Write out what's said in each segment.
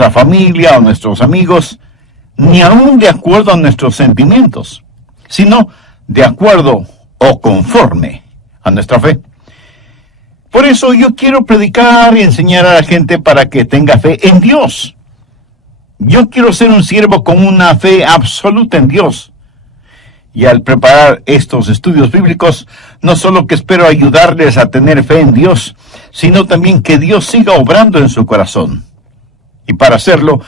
nuestra familia o nuestros amigos, ni aún de acuerdo a nuestros sentimientos, sino de acuerdo o conforme a nuestra fe. Por eso yo quiero predicar y enseñar a la gente para que tenga fe en Dios. Yo quiero ser un siervo con una fe absoluta en Dios. Y al preparar estos estudios bíblicos, no solo que espero ayudarles a tener fe en Dios, sino también que Dios siga obrando en su corazón. Y para hacerlo,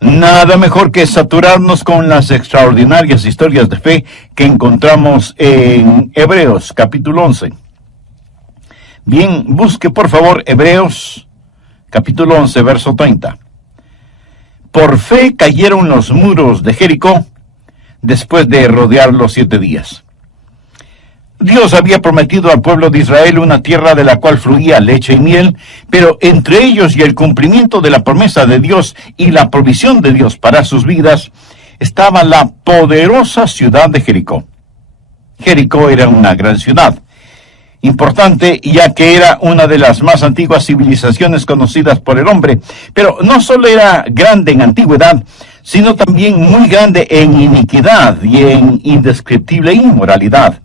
nada mejor que saturarnos con las extraordinarias historias de fe que encontramos en Hebreos capítulo 11. Bien, busque por favor Hebreos capítulo 11, verso 30. Por fe cayeron los muros de Jericó después de rodearlos 7 días. Dios había prometido al pueblo de Israel una tierra de la cual fluía leche y miel, pero entre ellos y el cumplimiento de la promesa de Dios y la provisión de Dios para sus vidas, estaba la poderosa ciudad de Jericó. Jericó era una gran ciudad, importante ya que era una de las más antiguas civilizaciones conocidas por el hombre, pero no solo era grande en antigüedad, sino también muy grande en iniquidad y en indescriptible inmoralidad.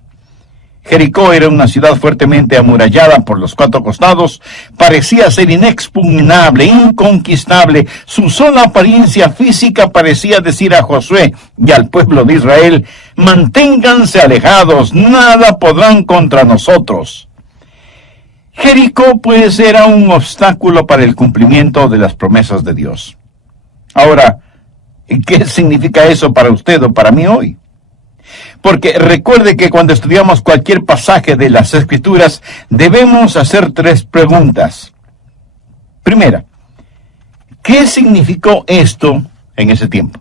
Jericó era una ciudad fuertemente amurallada por los 4 costados, parecía ser inexpugnable, inconquistable. Su sola apariencia física parecía decir a Josué y al pueblo de Israel: manténganse alejados, nada podrán contra nosotros. Jericó, pues, era un obstáculo para el cumplimiento de las promesas de Dios. Ahora, ¿qué significa eso para usted o para mí hoy? Porque recuerde que cuando estudiamos cualquier pasaje de las Escrituras, debemos hacer 3 preguntas. Primera, ¿qué significó esto en ese tiempo?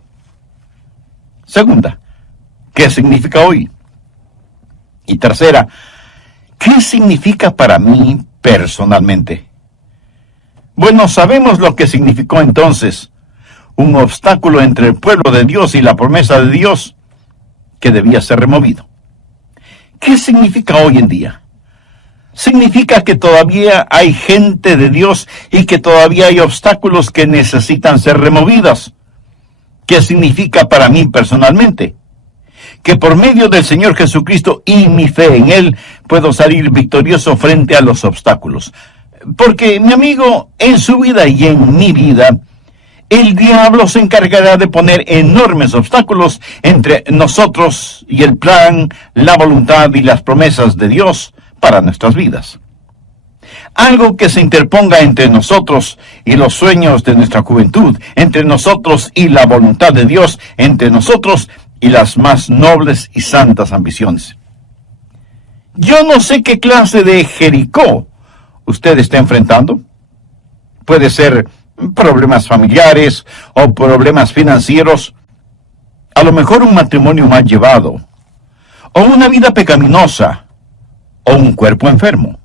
Segunda, ¿qué significa hoy? Y tercera, ¿qué significa para mí personalmente? Bueno, sabemos lo que significó entonces: un obstáculo entre el pueblo de Dios y la promesa de Dios, que debía ser removido. ¿Qué significa hoy en día? Significa que todavía hay gente de Dios y que todavía hay obstáculos que necesitan ser removidos. ¿Qué significa para mí personalmente? Que por medio del Señor Jesucristo y mi fe en Él, puedo salir victorioso frente a los obstáculos. Porque, mi amigo, en su vida y en mi vida, el diablo se encargará de poner enormes obstáculos entre nosotros y el plan, la voluntad y las promesas de Dios para nuestras vidas. Algo que se interponga entre nosotros y los sueños de nuestra juventud, entre nosotros y la voluntad de Dios, entre nosotros y las más nobles y santas ambiciones. Yo no sé qué clase de Jericó usted está enfrentando. Puede ser problemas familiares o problemas financieros, a lo mejor un matrimonio mal llevado, o una vida pecaminosa, o un cuerpo enfermo.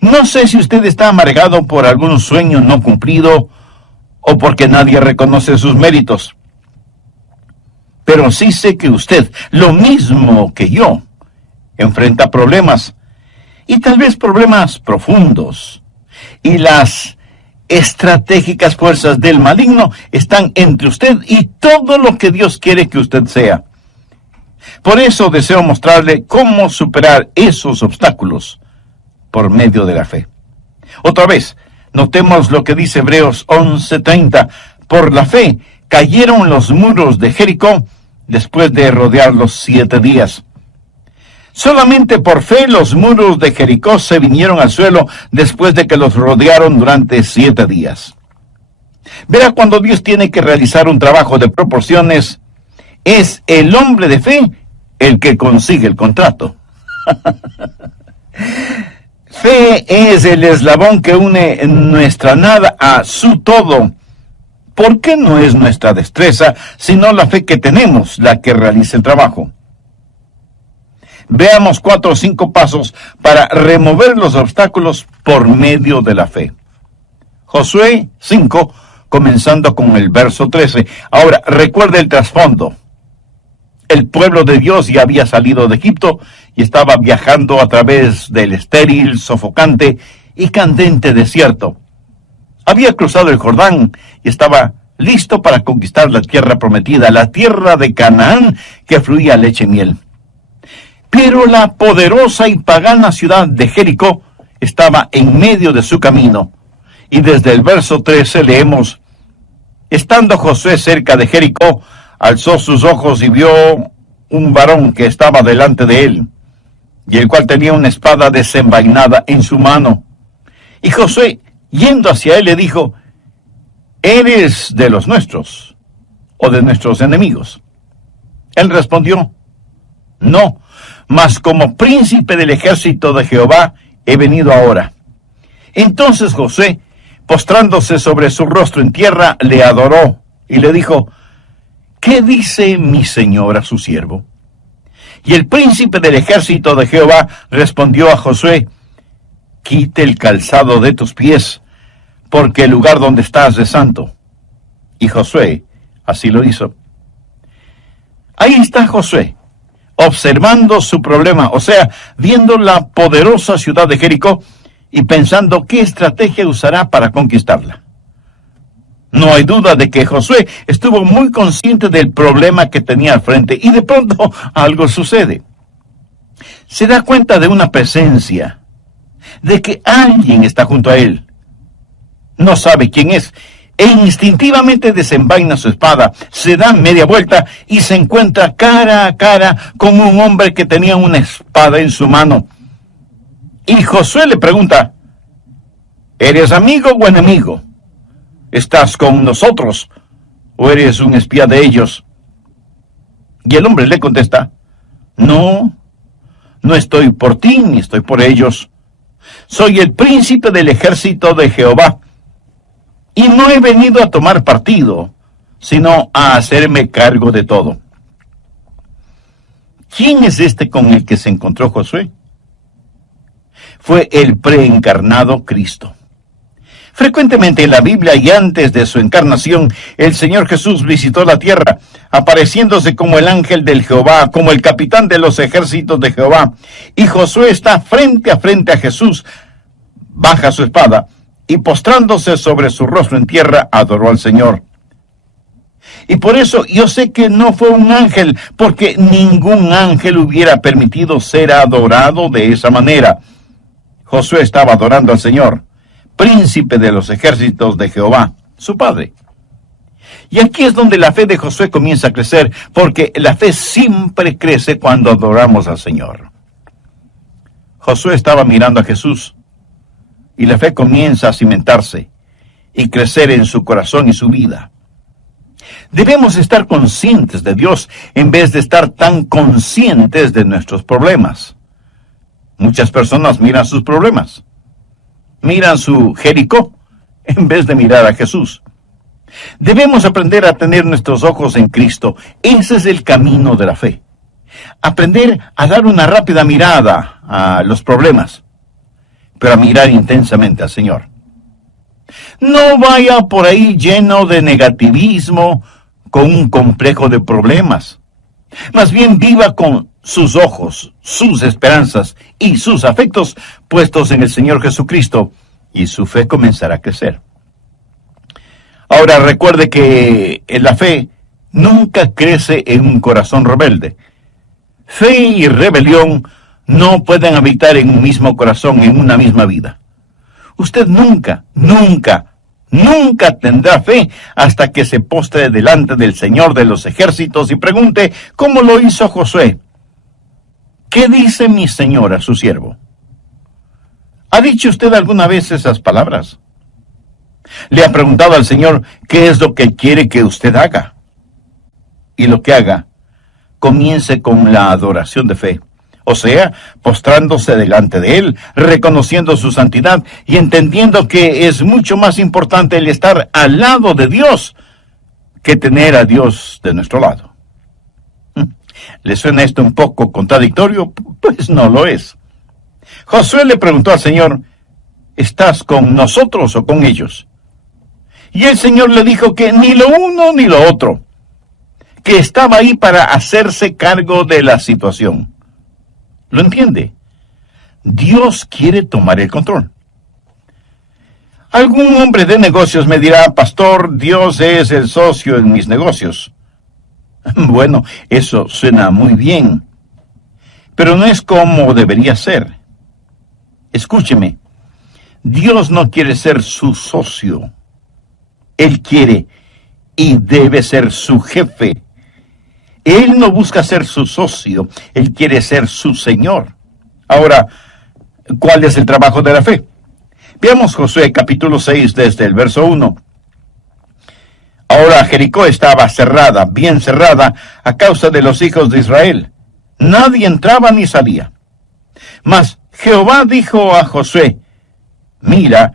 No sé si usted está amargado por algún sueño no cumplido o porque nadie reconoce sus méritos. Pero sí sé que usted, lo mismo que yo, enfrenta problemas, y tal vez problemas profundos, y las estratégicas fuerzas del maligno están entre usted y todo lo que Dios quiere que usted sea. Por eso deseo mostrarle cómo superar esos obstáculos por medio de la fe. Otra vez, notemos lo que dice Hebreos 11:30. Por la fe cayeron los muros de Jericó después de rodearlos 7 días. Solamente por fe los muros de Jericó se vinieron al suelo después de que los rodearon durante 7 días. Verá, cuando Dios tiene que realizar un trabajo de proporciones, es el hombre de fe el que consigue el contrato. Fe es el eslabón que une nuestra nada a su todo. ¿Por qué no es nuestra destreza, sino la fe que tenemos la que realiza el trabajo? Veamos 4 o 5 pasos para remover los obstáculos por medio de la fe. Josué 5, comenzando con el verso 13. Ahora, recuerde el trasfondo. El pueblo de Dios ya había salido de Egipto y estaba viajando a través del estéril, sofocante y candente desierto. Había cruzado el Jordán y estaba listo para conquistar la tierra prometida, la tierra de Canaán que fluía leche y miel. Pero la poderosa y pagana ciudad de Jericó estaba en medio de su camino. Y desde el verso 13 leemos: estando Josué cerca de Jericó, alzó sus ojos y vio un varón que estaba delante de él, y el cual tenía una espada desenvainada en su mano. Y Josué, yendo hacia él, le dijo: ¿eres de los nuestros o de nuestros enemigos? Él respondió: no, mas como príncipe del ejército de Jehová he venido ahora. Entonces Josué, postrándose sobre su rostro en tierra, le adoró y le dijo: ¿qué dice mi señor a su siervo? Y el príncipe del ejército de Jehová respondió a Josué: quite el calzado de tus pies, porque el lugar donde estás es santo. Y Josué así lo hizo. Ahí está Josué, observando su problema, o sea, viendo la poderosa ciudad de Jericó y pensando qué estrategia usará para conquistarla. No hay duda de que Josué estuvo muy consciente del problema que tenía al frente, y de pronto algo sucede. Se da cuenta de una presencia, de que alguien está junto a él. No sabe quién es, e instintivamente desenvaina su espada, se da media vuelta y se encuentra cara a cara con un hombre que tenía una espada en su mano. Y Josué le pregunta: ¿eres amigo o enemigo? ¿Estás con nosotros o eres un espía de ellos? Y el hombre le contesta: no, no estoy por ti ni estoy por ellos. Soy el príncipe del ejército de Jehová, y no he venido a tomar partido, sino a hacerme cargo de todo. ¿Quién es este con el que se encontró Josué? Fue el preencarnado Cristo. Frecuentemente en la Biblia y antes de su encarnación, el Señor Jesús visitó la tierra, apareciéndose como el ángel del Jehová, como el capitán de los ejércitos de Jehová. Y Josué está frente a Jesús, baja su espada y postrándose sobre su rostro en tierra, adoró al Señor. Y por eso yo sé que no fue un ángel, porque ningún ángel hubiera permitido ser adorado de esa manera. Josué estaba adorando al Señor, príncipe de los ejércitos de Jehová, su padre. Y aquí es donde la fe de Josué comienza a crecer, porque la fe siempre crece cuando adoramos al Señor. Josué estaba mirando a Jesús, y la fe comienza a cimentarse y crecer en su corazón y su vida. Debemos estar conscientes de Dios en vez de estar tan conscientes de nuestros problemas. Muchas personas miran sus problemas, miran su Jericó, en vez de mirar a Jesús. Debemos aprender a tener nuestros ojos en Cristo. Ese es el camino de la fe. Aprender a dar una rápida mirada a los problemas, pero a mirar intensamente al Señor. No vaya por ahí lleno de negativismo, con un complejo de problemas. Más bien viva con sus ojos, sus esperanzas y sus afectos puestos en el Señor Jesucristo, y su fe comenzará a crecer. Ahora recuerde que la fe nunca crece en un corazón rebelde. Fe y rebelión no pueden habitar en un mismo corazón, en una misma vida. Usted nunca tendrá fe hasta que se postre delante del Señor de los ejércitos y pregunte, ¿cómo lo hizo Josué? ¿Qué dice mi Señor a su siervo? ¿Ha dicho usted alguna vez esas palabras? ¿Le ha preguntado al Señor qué es lo que quiere que usted haga? Y lo que haga, comience con la adoración de fe. O sea, postrándose delante de Él, reconociendo su santidad y entendiendo que es mucho más importante el estar al lado de Dios que tener a Dios de nuestro lado. ¿Le suena esto un poco contradictorio? Pues no lo es. Josué le preguntó al Señor, ¿estás con nosotros o con ellos? Y el Señor le dijo que ni lo uno ni lo otro, que estaba ahí para hacerse cargo de la situación. ¿Lo entiende? Dios quiere tomar el control. Algún hombre de negocios me dirá: pastor, Dios es el socio en mis negocios. Bueno, eso suena muy bien, pero no es como debería ser. Escúcheme, Dios no quiere ser su socio. Él quiere y debe ser su jefe. Él no busca ser su socio, Él quiere ser su Señor. Ahora, ¿cuál es el trabajo de la fe? Veamos Josué capítulo 6 desde el verso 1. Ahora Jericó estaba cerrada, bien cerrada, a causa de los hijos de Israel. Nadie entraba ni salía. Mas Jehová dijo a Josué: mira,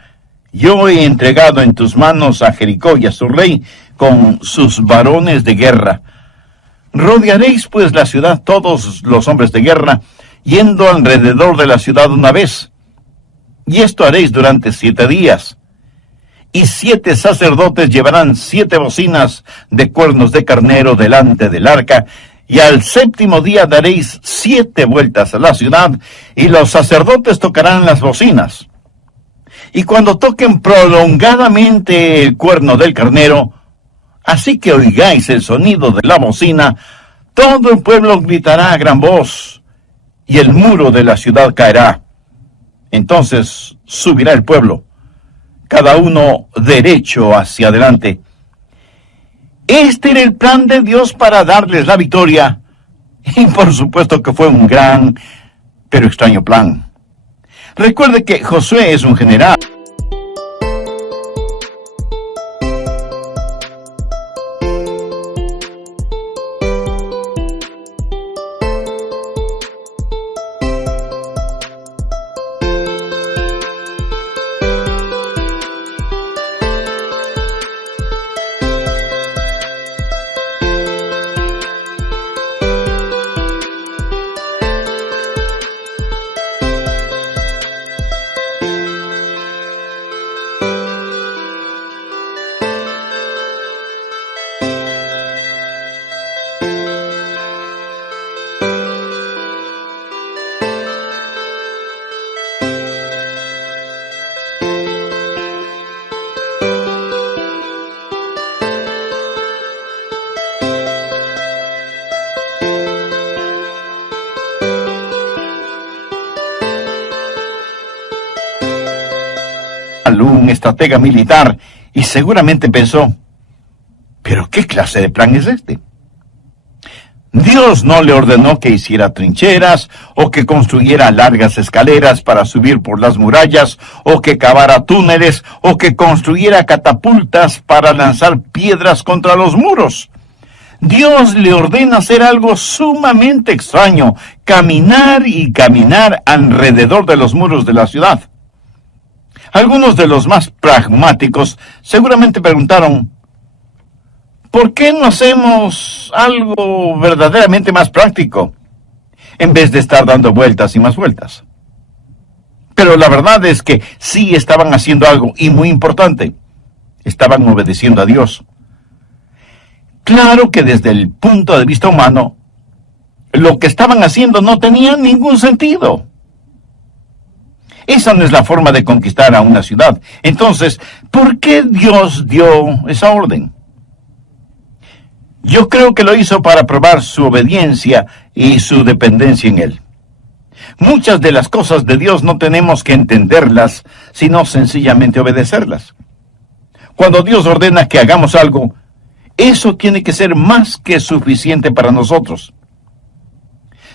yo he entregado en tus manos a Jericó y a su rey con sus varones de guerra. Rodearéis pues la ciudad todos los hombres de guerra, yendo alrededor de la ciudad una vez. Y esto haréis durante 7 días. Y 7 sacerdotes llevarán 7 bocinas de cuernos de carnero delante del arca, y al 7º día daréis 7 vueltas a la ciudad, y los sacerdotes tocarán las bocinas. Y cuando toquen prolongadamente el cuerno del carnero, así que oigáis el sonido de la bocina, todo el pueblo gritará a gran voz, y el muro de la ciudad caerá. Entonces subirá el pueblo, cada uno derecho hacia adelante. Este era el plan de Dios para darles la victoria, y por supuesto que fue un gran, pero extraño plan. Recuerde que Josué es un general. Un estratega militar, y seguramente pensó: ¿pero qué clase de plan es este? Dios no le ordenó que hiciera trincheras, o que construyera largas escaleras para subir por las murallas, o que cavara túneles, o que construyera catapultas para lanzar piedras contra los muros. Dios le ordena hacer algo sumamente extraño: caminar y caminar alrededor de los muros de la ciudad. Algunos de los más pragmáticos seguramente preguntaron: ¿por qué no hacemos algo verdaderamente más práctico, en vez de estar dando vueltas y más vueltas? Pero la verdad es que sí estaban haciendo algo, y muy importante: estaban obedeciendo a Dios. Claro que desde el punto de vista humano, lo que estaban haciendo no tenía ningún sentido. Esa no es la forma de conquistar a una ciudad. Entonces, ¿por qué Dios dio esa orden? Yo creo que lo hizo para probar su obediencia y su dependencia en Él. Muchas de las cosas de Dios no tenemos que entenderlas, sino sencillamente obedecerlas. Cuando Dios ordena que hagamos algo, eso tiene que ser más que suficiente para nosotros.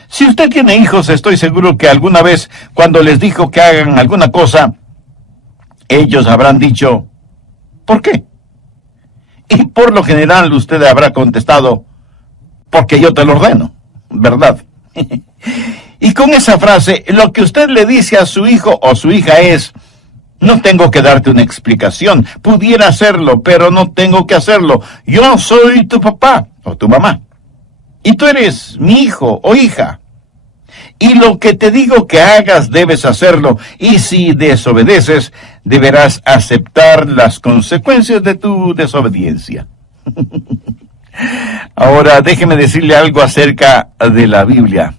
Si usted tiene hijos, estoy seguro que alguna vez, cuando les dijo que hagan alguna cosa, ellos habrán dicho: ¿por qué? Y por lo general usted habrá contestado: porque yo te lo ordeno, ¿verdad? Y con esa frase, lo que usted le dice a su hijo o su hija es: no tengo que darte una explicación, pudiera hacerlo, pero no tengo que hacerlo. Yo soy tu papá o tu mamá, y tú eres mi hijo o hija. Y lo que te digo que hagas, debes hacerlo. Y si desobedeces, deberás aceptar las consecuencias de tu desobediencia. Ahora, déjeme decirle algo acerca de la Biblia.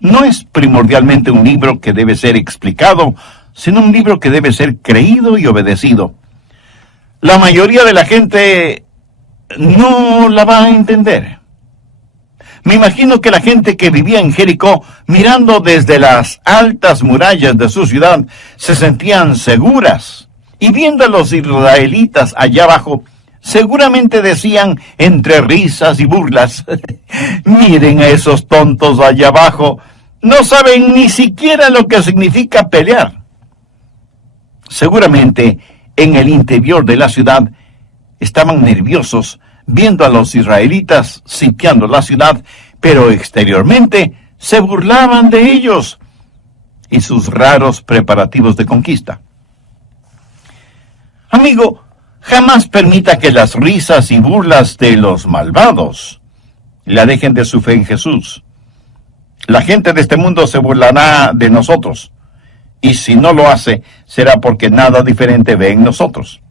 No es primordialmente un libro que debe ser explicado, sino un libro que debe ser creído y obedecido. La mayoría de la gente no la va a entender. Me imagino que la gente que vivía en Jericó, mirando desde las altas murallas de su ciudad, se sentían seguras. Y viendo a los israelitas allá abajo, seguramente decían entre risas y burlas, miren a esos tontos allá abajo, no saben ni siquiera lo que significa pelear. Seguramente en el interior de la ciudad estaban nerviosos viendo a los israelitas sitiando la ciudad, pero exteriormente se burlaban de ellos y sus raros preparativos de conquista. Amigo, jamás permita que las risas y burlas de los malvados le alejen de su fe en Jesús. La gente de este mundo se burlará de nosotros, y si no lo hace, será porque nada diferente ve en nosotros.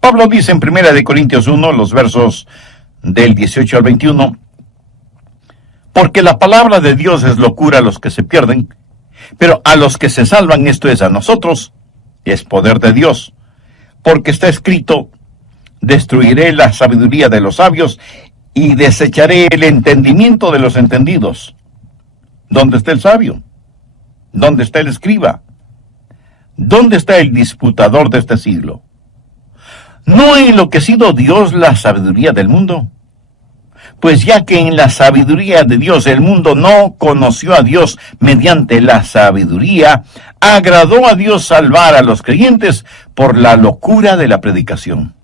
Pablo dice en 1 Corintios 1, los versos del 18 al 21, porque la palabra de Dios es locura a los que se pierden, pero a los que se salvan, esto es a nosotros, es poder de Dios. Porque está escrito, destruiré la sabiduría de los sabios y desecharé el entendimiento de los entendidos. ¿Dónde está el sabio? ¿Dónde está el escriba? ¿Dónde está el disputador de este siglo? ¿No ha enloquecido Dios la sabiduría del mundo? Pues ya que en la sabiduría de Dios el mundo no conoció a Dios mediante la sabiduría, agradó a Dios salvar a los creyentes por la locura de la predicación.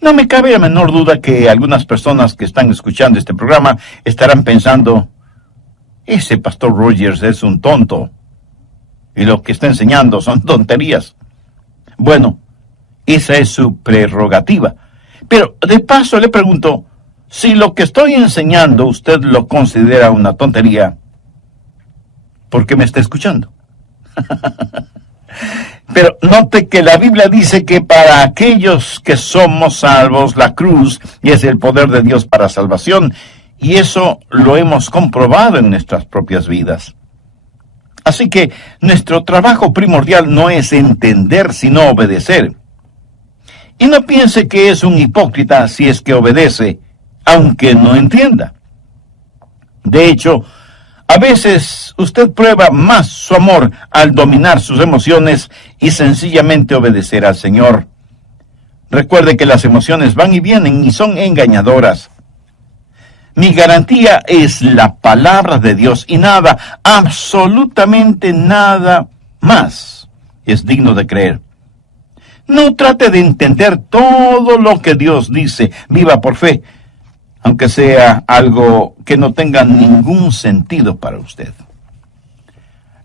No me cabe la menor duda que algunas personas que están escuchando este programa estarán pensando, ese pastor Rogers es un tonto, y lo que está enseñando son tonterías. Bueno, esa es su prerrogativa. Pero de paso le pregunto, si lo que estoy enseñando usted lo considera una tontería, ¿por qué me está escuchando? Pero note que la Biblia dice que para aquellos que somos salvos, la cruz es el poder de Dios para salvación, y eso lo hemos comprobado en nuestras propias vidas. Así que nuestro trabajo primordial no es entender, sino obedecer. Y no piense que es un hipócrita si es que obedece, aunque no entienda. De hecho, a veces usted prueba más su amor al dominar sus emociones y sencillamente obedecer al Señor. Recuerde que las emociones van y vienen y son engañadoras. Mi garantía es la palabra de Dios y nada, absolutamente nada más es digno de creer. No trate de entender todo lo que Dios dice. Viva por fe, aunque sea algo que no tenga ningún sentido para usted.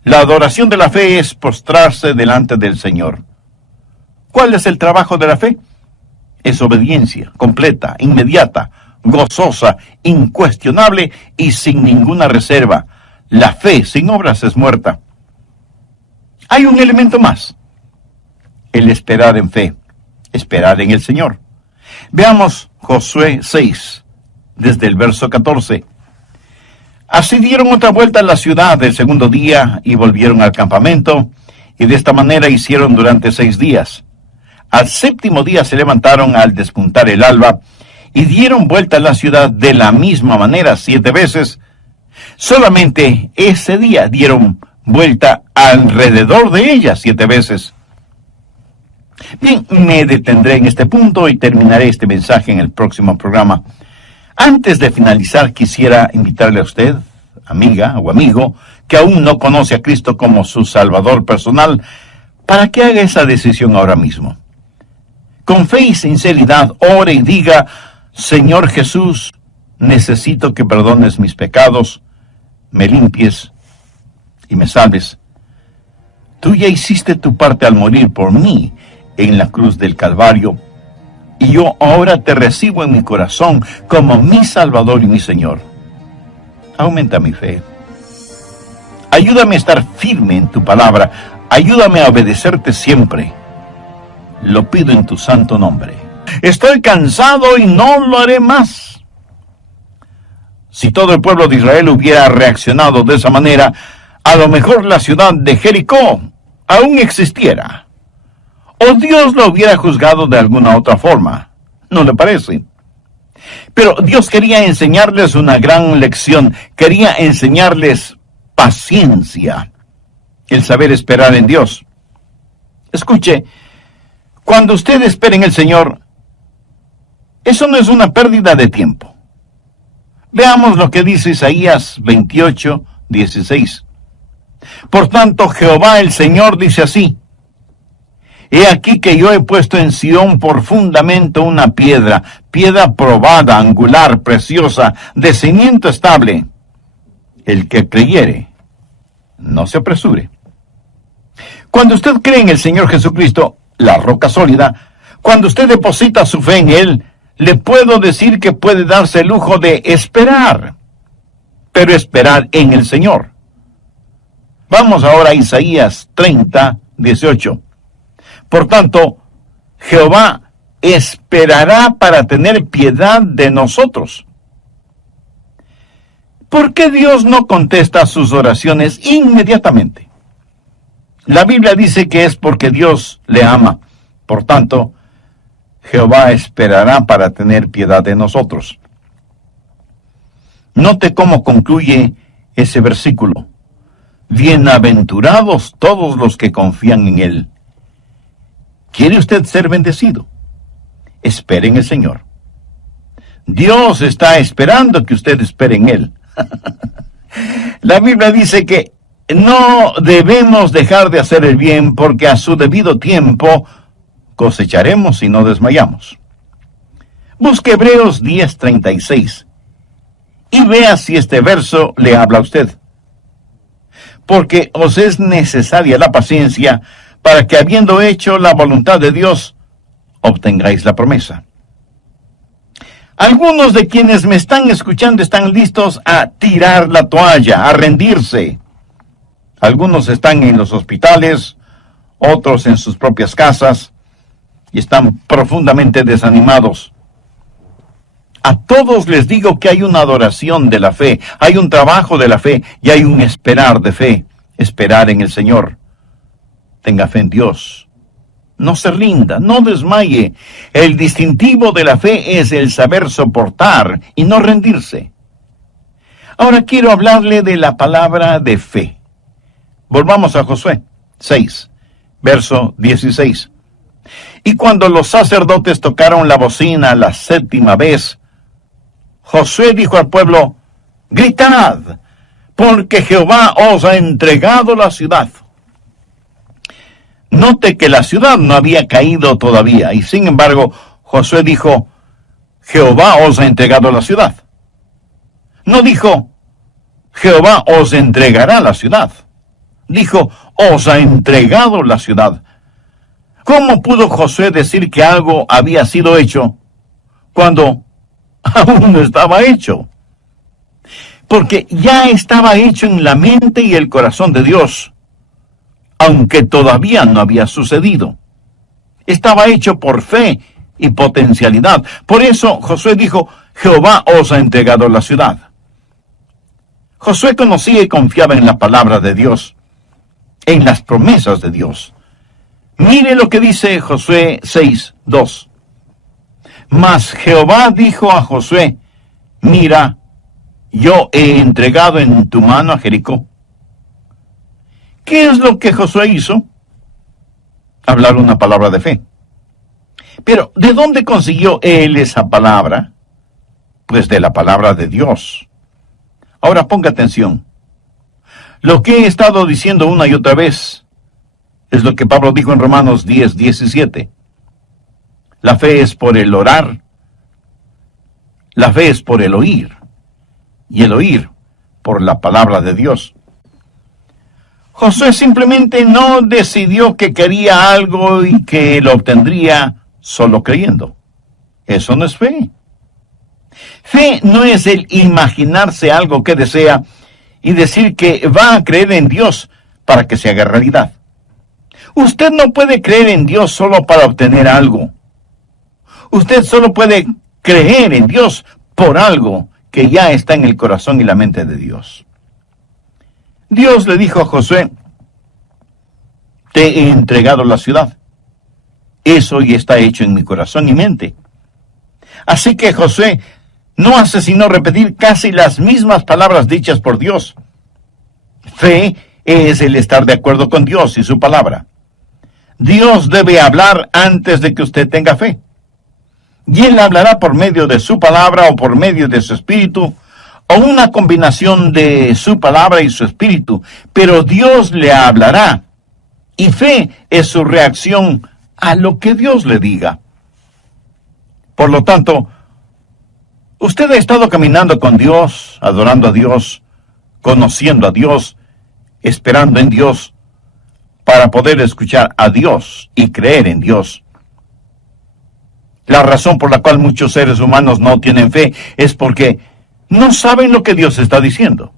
La adoración de la fe es postrarse delante del Señor. ¿Cuál es el trabajo de la fe? Es obediencia completa, inmediata, gozosa, incuestionable y sin ninguna reserva. La fe sin obras es muerta. Hay un elemento más. El esperar en fe, esperar en el Señor. Veamos Josué 6, desde el verso 14. Así dieron otra vuelta a la ciudad el segundo día y volvieron al campamento, y de esta manera hicieron durante 6 días. Al séptimo día se levantaron al despuntar el alba, y dieron vuelta a la ciudad de la misma manera 7 veces. Solamente ese día dieron vuelta alrededor de ella 7 veces. Bien, me detendré en este punto y terminaré este mensaje en el próximo programa. Antes de finalizar, quisiera invitarle a usted, amiga o amigo, que aún no conoce a Cristo como su Salvador personal, para que haga esa decisión ahora mismo. Con fe y sinceridad, ore y diga, Señor Jesús, necesito que perdones mis pecados, me limpies y me salves. Tú ya hiciste tu parte al morir por mí en la cruz del Calvario, y yo ahora te recibo en mi corazón como mi Salvador y mi Señor. Aumenta mi fe. Ayúdame a estar firme en tu palabra. Ayúdame a obedecerte siempre. Lo pido en tu santo nombre. Estoy cansado y no lo haré más. Si todo el pueblo de Israel hubiera reaccionado de esa manera, a lo mejor la ciudad de Jericó aún existiera, o Dios lo hubiera juzgado de alguna otra forma. ¿No le parece? Pero Dios quería enseñarles una gran lección. Quería enseñarles paciencia, el saber esperar en Dios. Escuche, cuando usted espera en el Señor, eso no es una pérdida de tiempo. Veamos lo que dice Isaías 28:16. Por tanto, Jehová el Señor dice así: He aquí que yo he puesto en Sión por fundamento una piedra probada, angular, preciosa, de cimiento estable. El que creyere, no se apresure. Cuando usted cree en el Señor Jesucristo, la roca sólida, cuando usted deposita su fe en Él, le puedo decir que puede darse el lujo de esperar, pero esperar en el Señor. Vamos ahora a Isaías 30:18. Por tanto, Jehová esperará para tener piedad de nosotros. ¿Por qué Dios no contesta sus oraciones inmediatamente? La Biblia dice que es porque Dios le ama. Por tanto, Jehová esperará para tener piedad de nosotros. Note cómo concluye ese versículo. Bienaventurados todos los que confían en Él. ¿Quiere usted ser bendecido? Espere en el Señor. Dios está esperando que usted espere en Él. La Biblia dice que no debemos dejar de hacer el bien, porque a su debido tiempo cosecharemos si no desmayamos. Busque Hebreos 10:36 y vea si este verso le habla a usted. Porque os es necesaria la paciencia, para que habiendo hecho la voluntad de Dios, obtengáis la promesa. Algunos de quienes me están escuchando están listos a tirar la toalla, a rendirse. Algunos están en los hospitales, otros en sus propias casas, y están profundamente desanimados. A todos les digo que hay una adoración de la fe, hay un trabajo de la fe, y hay un esperar de fe, esperar en el Señor. Tenga fe en Dios. No se rinda, no desmaye. El distintivo de la fe es el saber soportar y no rendirse. Ahora quiero hablarle de la palabra de fe. Volvamos a Josué 6, verso 16. Y cuando los sacerdotes tocaron la bocina la 7ª vez, Josué dijo al pueblo: gritad, porque Jehová os ha entregado la ciudad. Note que la ciudad no había caído todavía, y sin embargo, Josué dijo: Jehová os ha entregado la ciudad. No dijo: Jehová os entregará la ciudad. Dijo: os ha entregado la ciudad. ¿Cómo pudo Josué decir que algo había sido hecho cuando aún no estaba hecho? Porque ya estaba hecho en la mente y el corazón de Dios, aunque todavía no había sucedido. Estaba hecho por fe y potencialidad. Por eso Josué dijo: Jehová os ha entregado la ciudad. Josué conocía y confiaba en la palabra de Dios, en las promesas de Dios. Mire lo que dice Josué 6:2. Mas Jehová dijo a Josué: mira, yo he entregado en tu mano a Jericó. ¿Qué es lo que Josué hizo? Hablar una palabra de fe. Pero, ¿de dónde consiguió él esa palabra? Pues de la palabra de Dios. Ahora ponga atención. Lo que he estado diciendo una y otra vez es lo que Pablo dijo en Romanos 10:17. La fe es por el orar, la fe es por el oír, y el oír por la palabra de Dios. Josué simplemente no decidió que quería algo y que lo obtendría solo creyendo. Eso no es fe. Fe no es el imaginarse algo que desea y decir que va a creer en Dios para que se haga realidad. Usted no puede creer en Dios solo para obtener algo. Usted solo puede creer en Dios por algo que ya está en el corazón y la mente de Dios. Dios le dijo a Josué: te he entregado la ciudad. Eso ya está hecho en mi corazón y mente. Así que Josué no hace sino repetir casi las mismas palabras dichas por Dios. Fe es el estar de acuerdo con Dios y su palabra. Dios debe hablar antes de que usted tenga fe. Y Él hablará por medio de su palabra o por medio de su espíritu, o una combinación de su palabra y su espíritu. Pero Dios le hablará. Y fe es su reacción a lo que Dios le diga. Por lo tanto, usted ha estado caminando con Dios, adorando a Dios, conociendo a Dios, esperando en Dios, para poder escuchar a Dios y creer en Dios. La razón por la cual muchos seres humanos no tienen fe es porque no saben lo que Dios está diciendo.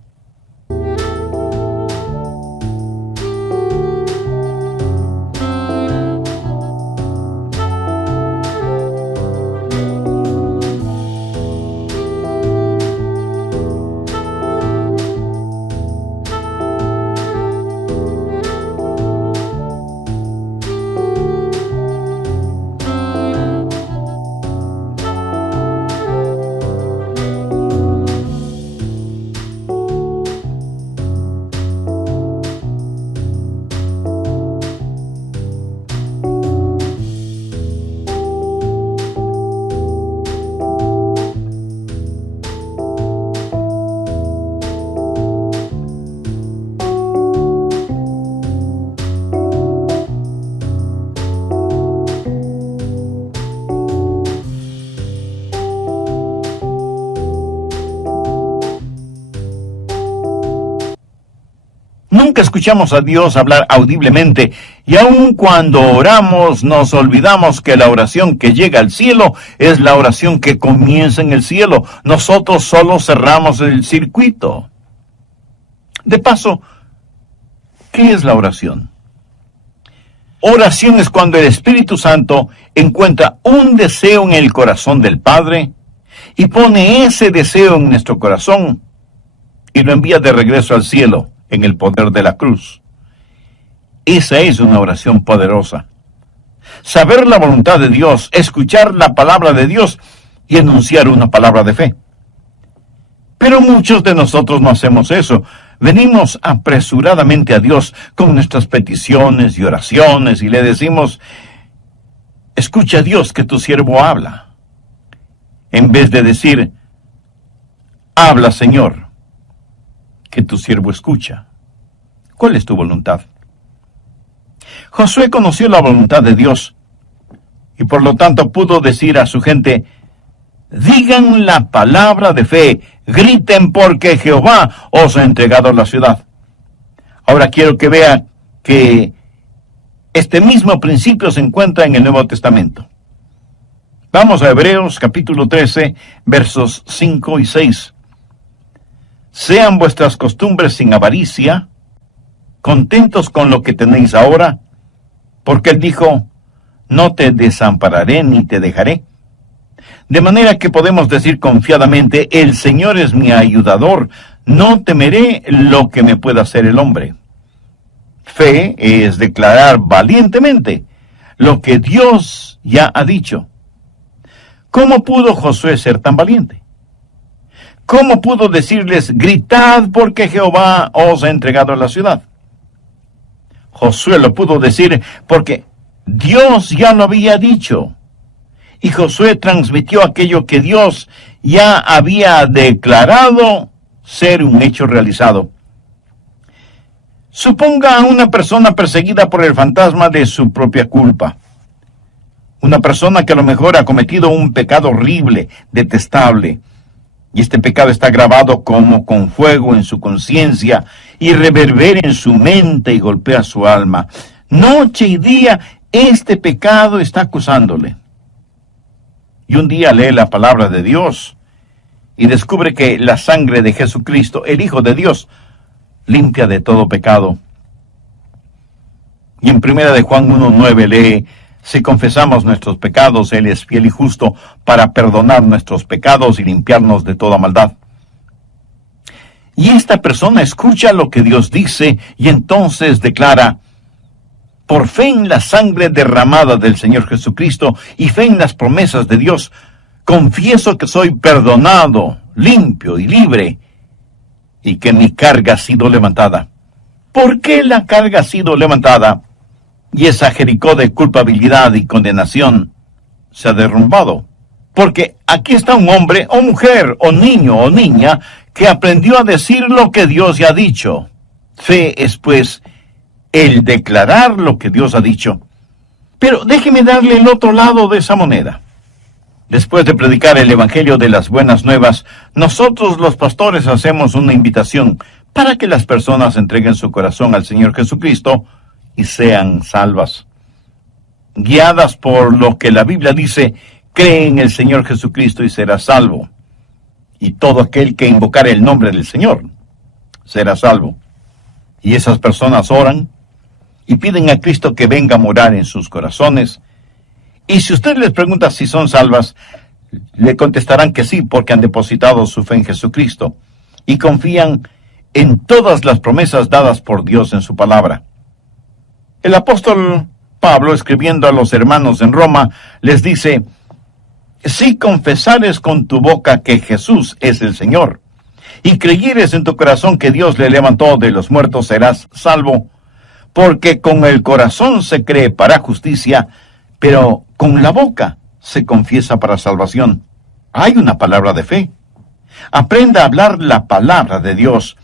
Nunca escuchamos a Dios hablar audiblemente, y aun cuando oramos nos olvidamos que la oración que llega al cielo es la oración que comienza en el cielo. Nosotros solo cerramos el circuito. De paso, ¿qué es la oración? Oración es cuando el Espíritu Santo encuentra un deseo en el corazón del Padre y pone ese deseo en nuestro corazón y lo envía de regreso al cielo en el poder de la cruz. Esa es una oración poderosa. Saber la voluntad de Dios, escuchar la palabra de Dios y enunciar una palabra de fe. Pero muchos de nosotros no hacemos eso. Venimos apresuradamente a Dios con nuestras peticiones y oraciones y le decimos: escucha, Dios, que tu siervo habla. En vez de decir: habla, Señor, que tu siervo escucha. ¿Cuál es tu voluntad? Josué conoció la voluntad de Dios y por lo tanto pudo decir a su gente: digan la palabra de fe, griten porque Jehová os ha entregado la ciudad. Ahora quiero que vea que este mismo principio se encuentra en el Nuevo Testamento. Vamos a Hebreos capítulo 13, versos 5 y 6. Sean vuestras costumbres sin avaricia, contentos con lo que tenéis ahora, porque Él dijo: no te desampararé ni te dejaré. De manera que podemos decir confiadamente: el Señor es mi ayudador, no temeré lo que me pueda hacer el hombre. Fe es declarar valientemente lo que Dios ya ha dicho. ¿Cómo pudo Josué ser tan valiente? ¿Cómo pudo decirles: gritad porque Jehová os ha entregado la ciudad? Josué lo pudo decir porque Dios ya lo había dicho. Y Josué transmitió aquello que Dios ya había declarado ser un hecho realizado. Suponga a una persona perseguida por el fantasma de su propia culpa. Una persona que a lo mejor ha cometido un pecado horrible, detestable. Y este pecado está grabado como con fuego en su conciencia y reverbera en su mente y golpea su alma. Noche y día este pecado está acusándole. Y un día lee la palabra de Dios y descubre que la sangre de Jesucristo, el Hijo de Dios, limpia de todo pecado. Y en 1 de Juan 1:9 lee: si confesamos nuestros pecados, Él es fiel y justo para perdonar nuestros pecados y limpiarnos de toda maldad. Y esta persona escucha lo que Dios dice y entonces declara: por fe en la sangre derramada del Señor Jesucristo y fe en las promesas de Dios, confieso que soy perdonado, limpio y libre, y que mi carga ha sido levantada. ¿Por qué la carga ha sido levantada? Y esa Jericó de culpabilidad y condenación se ha derrumbado. Porque aquí está un hombre o mujer o niño o niña que aprendió a decir lo que Dios ya ha dicho. Fe es, pues, el declarar lo que Dios ha dicho. Pero déjeme darle el otro lado de esa moneda. Después de predicar el Evangelio de las Buenas Nuevas, nosotros los pastores hacemos una invitación para que las personas entreguen su corazón al Señor Jesucristo y sean salvas. Guiadas por lo que la Biblia dice: cree en el Señor Jesucristo y será salvo. Y todo aquel que invocar el nombre del Señor será salvo. Y esas personas oran y piden a Cristo que venga a morar en sus corazones. Y si usted les pregunta si son salvas, le contestarán que sí, porque han depositado su fe en Jesucristo y confían en todas las promesas dadas por Dios en su palabra. El apóstol Pablo, escribiendo a los hermanos en Roma, les dice: si confesares con tu boca que Jesús es el Señor, y creyeres en tu corazón que Dios le levantó de los muertos, serás salvo, porque con el corazón se cree para justicia, pero con la boca se confiesa para salvación. Hay una palabra de fe. Aprenda a hablar la palabra de Dios.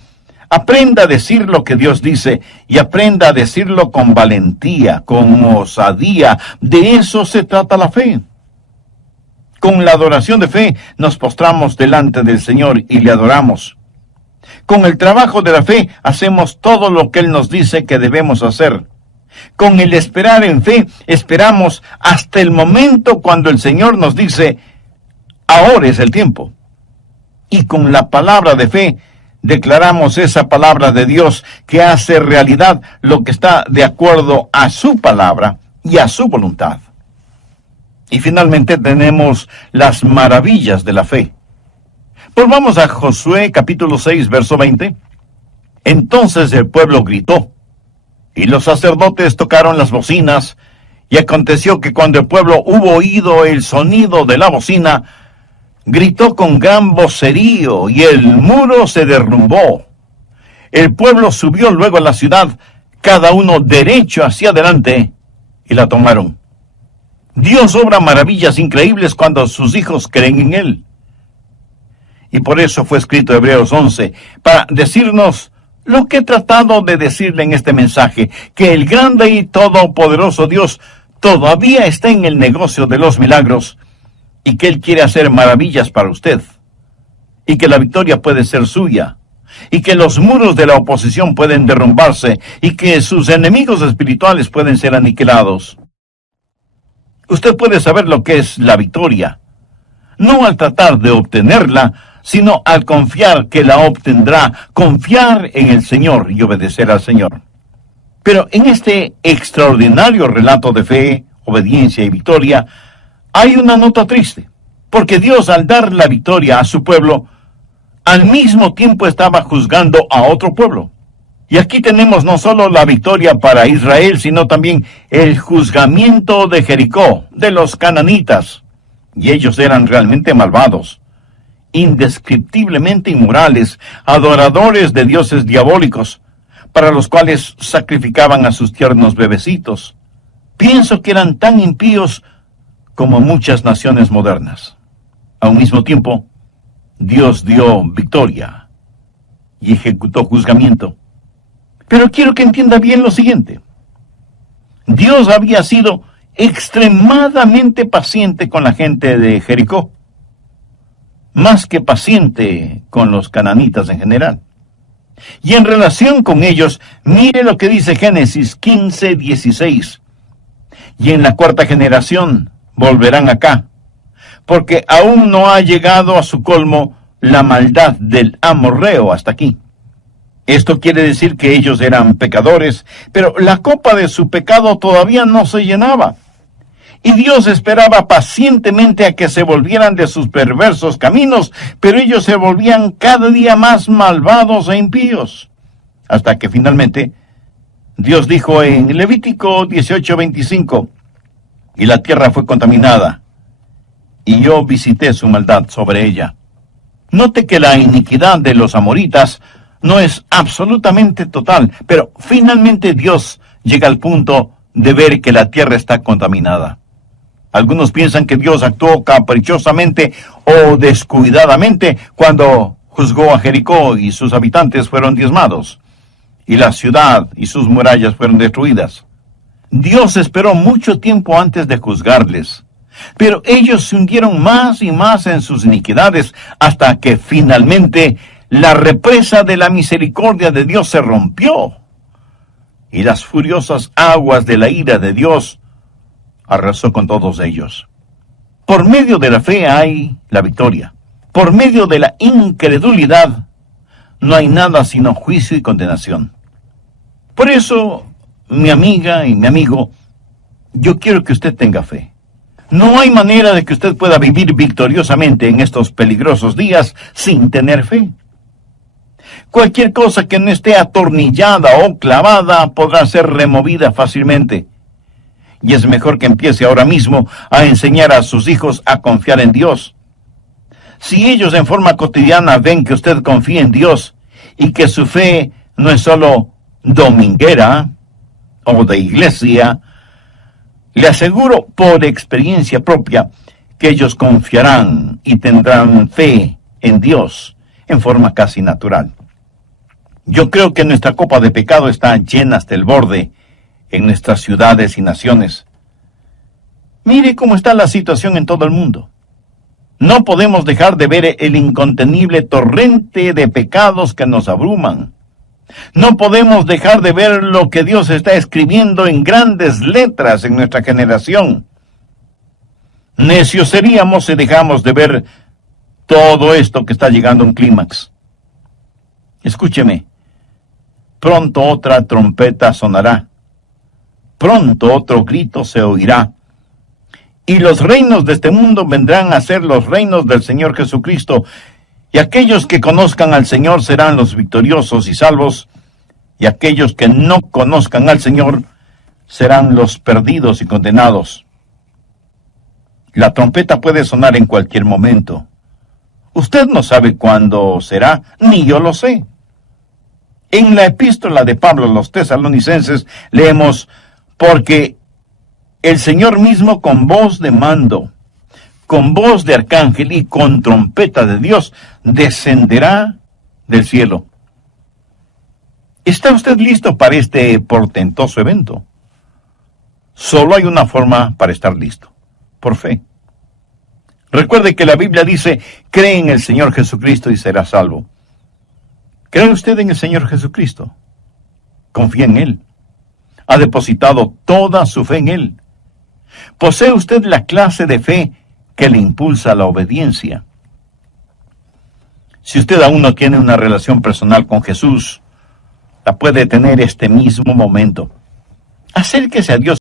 Aprenda a decir lo que Dios dice y aprenda a decirlo con valentía, con osadía. De eso se trata la fe. Con la adoración de fe nos postramos delante del Señor y le adoramos. Con el trabajo de la fe hacemos todo lo que Él nos dice que debemos hacer. Con el esperar en fe, esperamos hasta el momento cuando el Señor nos dice: ahora es el tiempo. Y con la palabra de fe, declaramos esa palabra de Dios que hace realidad lo que está de acuerdo a su palabra y a su voluntad. Y finalmente tenemos las maravillas de la fe. Volvamos a Josué capítulo 6, verso 20. Entonces el pueblo gritó, y los sacerdotes tocaron las bocinas, y aconteció que cuando el pueblo hubo oído el sonido de la bocina, gritó con gran vocerío, y el muro se derrumbó. El pueblo subió luego a la ciudad, cada uno derecho hacia adelante, y la tomaron. Dios obra maravillas increíbles cuando sus hijos creen en Él. Y por eso fue escrito Hebreos 11, para decirnos lo que he tratado de decirle en este mensaje, que el grande y todopoderoso Dios todavía está en el negocio de los milagros, y que Él quiere hacer maravillas para usted, y que la victoria puede ser suya, y que los muros de la oposición pueden derrumbarse, y que sus enemigos espirituales pueden ser aniquilados. Usted puede saber lo que es la victoria, no al tratar de obtenerla, sino al confiar que la obtendrá, confiar en el Señor y obedecer al Señor. Pero en este extraordinario relato de fe, obediencia y victoria, hay una nota triste, porque Dios, al dar la victoria a su pueblo, al mismo tiempo estaba juzgando a otro pueblo. Y aquí tenemos no solo la victoria para Israel, sino también el juzgamiento de Jericó, de los cananitas. Y ellos eran realmente malvados, indescriptiblemente inmorales, adoradores de dioses diabólicos, para los cuales sacrificaban a sus tiernos bebecitos. Pienso que eran tan impíos como muchas naciones modernas. A un mismo tiempo, Dios dio victoria y ejecutó juzgamiento. Pero quiero que entienda bien lo siguiente. Dios había sido extremadamente paciente con la gente de Jericó, más que paciente con los cananitas en general. Y en relación con ellos, mire lo que dice Génesis 15:16. Y en la cuarta generación volverán acá, porque aún no ha llegado a su colmo la maldad del amorreo hasta aquí. Esto quiere decir que ellos eran pecadores, pero la copa de su pecado todavía no se llenaba. Y Dios esperaba pacientemente a que se volvieran de sus perversos caminos, pero ellos se volvían cada día más malvados e impíos. Hasta que finalmente Dios dijo en Levítico 18:25, y la tierra fue contaminada, y yo visité su maldad sobre ella. Note que la iniquidad de los amoritas no es absolutamente total, pero finalmente Dios llega al punto de ver que la tierra está contaminada. Algunos piensan que Dios actuó caprichosamente o descuidadamente cuando juzgó a Jericó y sus habitantes fueron diezmados, y la ciudad y sus murallas fueron destruidas. Dios esperó mucho tiempo antes de juzgarles, pero ellos se hundieron más y más en sus iniquidades hasta que finalmente la represa de la misericordia de Dios se rompió y las furiosas aguas de la ira de Dios arrasó con todos ellos. Por medio de la fe hay la victoria. Por medio de la incredulidad no hay nada sino juicio y condenación. Por eso, mi amiga y mi amigo, yo quiero que usted tenga fe. No hay manera de que usted pueda vivir victoriosamente en estos peligrosos días sin tener fe. Cualquier cosa que no esté atornillada o clavada podrá ser removida fácilmente. Y es mejor que empiece ahora mismo a enseñar a sus hijos a confiar en Dios. Si ellos en forma cotidiana ven que usted confía en Dios y que su fe no es solo dominguera o de iglesia, le aseguro por experiencia propia que ellos confiarán y tendrán fe en Dios en forma casi natural. Yo creo que nuestra copa de pecado está llena hasta el borde en nuestras ciudades y naciones. Mire cómo está la situación en todo el mundo. No podemos dejar de ver el incontenible torrente de pecados que nos abruman. No podemos dejar de ver lo que Dios está escribiendo en grandes letras en nuestra generación. Necios seríamos si dejamos de ver todo esto que está llegando a un clímax. Escúcheme, pronto otra trompeta sonará, pronto otro grito se oirá, y los reinos de este mundo vendrán a ser los reinos del Señor Jesucristo, y aquellos que conozcan al Señor serán los victoriosos y salvos, y aquellos que no conozcan al Señor serán los perdidos y condenados. La trompeta puede sonar en cualquier momento. Usted no sabe cuándo será, ni yo lo sé. En la epístola de Pablo a los Tesalonicenses leemos, porque el Señor mismo con voz de mando, con voz de arcángel y con trompeta de Dios, descenderá del cielo. ¿Está usted listo para este portentoso evento? Solo hay una forma para estar listo, por fe. Recuerde que la Biblia dice, cree en el Señor Jesucristo y será salvo. ¿Cree usted en el Señor Jesucristo? Confía en Él. Ha depositado toda su fe en Él. ¿Posee usted la clase de fe que le impulsa a la obediencia? Si usted aún no tiene una relación personal con Jesús, la puede tener este mismo momento. Acérquese a Dios